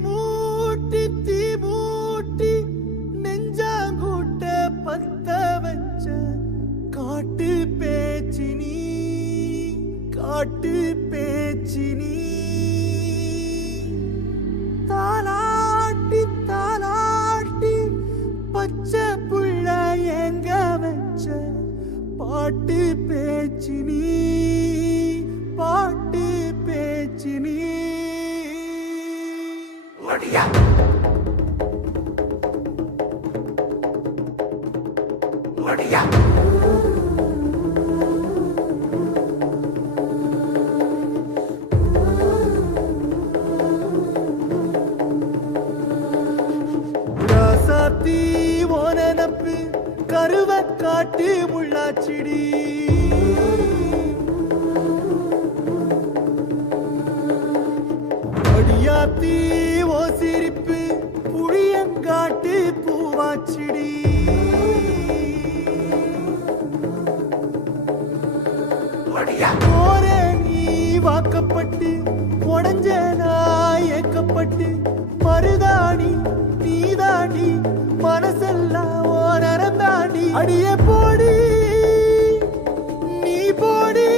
தீ மூட்டி நெஞ்சாங்கூட்ட பத்த வச்ச காட்டு பேச்சினி தாலாட்டி தாலாட்டி பச்சை புள்ள எங்க வச்ச பாட்டு பேச்சினி வடியா வடியா ராசாத்தி ஓனப்பு கருவ காட்டு முள்ளாச்சிடி அடியாத்தி ஓ சிரிப்பு புளியங்காட்டு பூவாச்சிடி போற நீ வாக்கப்பட்டு உடஞ்ச நாய் ஏக்கப்பட்டு மருதாணி நீதாண்டி மனசெல்லாம் ஓரம் தாண்டி அடியே போடி நீ போடி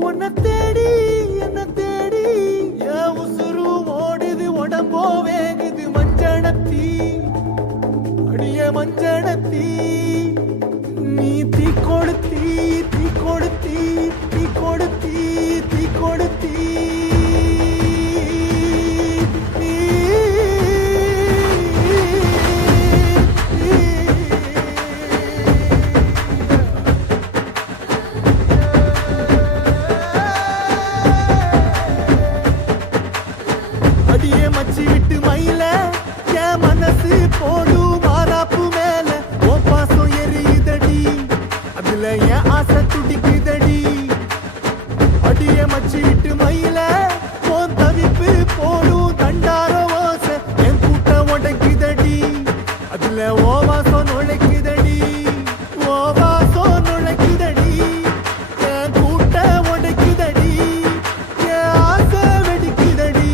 உன்னை தேடி என்ன தேடி என் உசுரு ஓடுது உடம்போ வேகுது மஞ்சனத்தி அடிய மஞ்சனத்தி நீ தீ கொடுத்தி தீ கொடுத்தி தீ கொடுத்தி தீ கொடுத்தி அடியே மச்சி விட்டு மயில என் மனசு போடும் மாறாப்பு மேல ஓ பாசம் எரியுதடி அதுல என் ஆசை துடிக்குதடி அடியே மச்சி விட்டு மயில போன் தவிப்பு போடும் தண்டார ஓசை என் கூட்டம் உடைக்குதடி அதுல ஓ வாசம் நுழைக்குதடி ஓ வாசம் நுழைக்குதடி என் கூட்டம் உடைக்குதடி என் ஆசை வெடிக்குதடி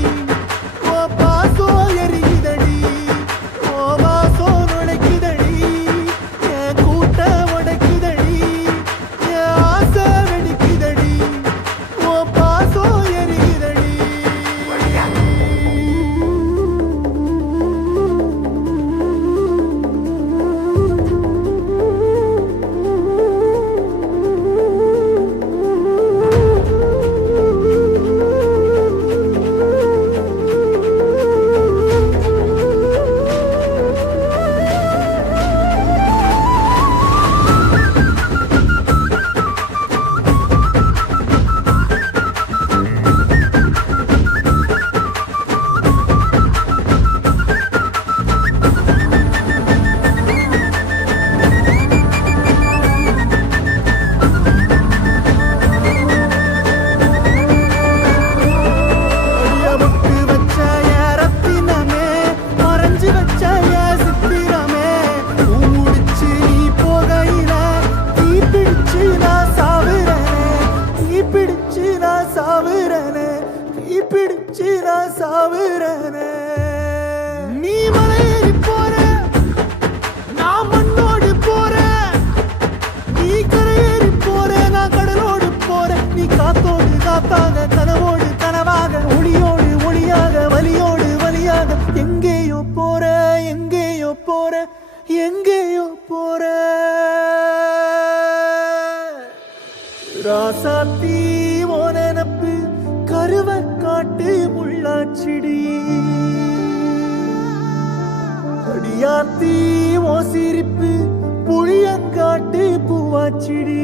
நீ மலையேறி போற நான் மண்ணோடு போற நீ கரையேறி போற நான் கடலோடு போற நீ காத்தோடு காத்தாக கனவோடு கனவாக ஒளியோடு ஒளியாக வலியோடு வலியாக எங்கேயோ போற எங்கேயோ போற எங்கேயோ போற ராசாத்தி ஓனப்பு கருவ காட்டு முள்ளாச்சிடி அடியாத்தி ஓ சிரிப்பு புளியங்காட்டு பூவாச்சிடி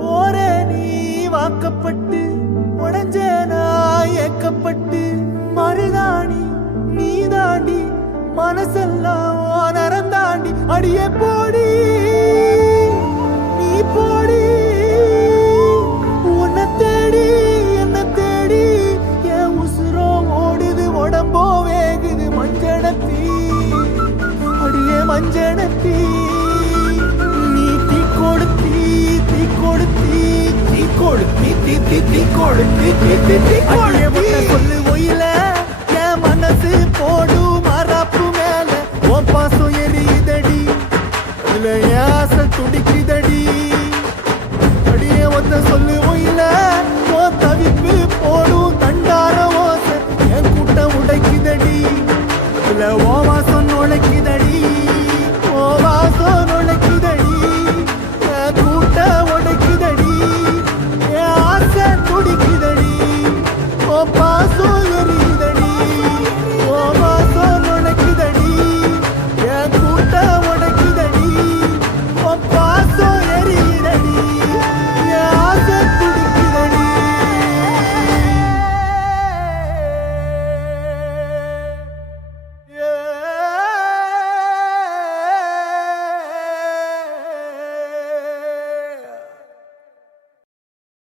போற நீ வாக்கப்பட்டு உடஞ்ச நாய் ஏக்கப்பட்டு மருதாணி நீதாண்டி மனசெல்லாம் ஓனரம் தாண்டி அடியே போடி நீ போடி உன்னை தேடி என்ன தேடி என் உசுரோ ஓடுது உடம்போ வேகுது மஞ்சனத்தி அடியே மஞ்சனத்தி தீ தீ தீ கொளுத்தி தீ தீ தீ கொளுத்தி சொல்லு ஒயில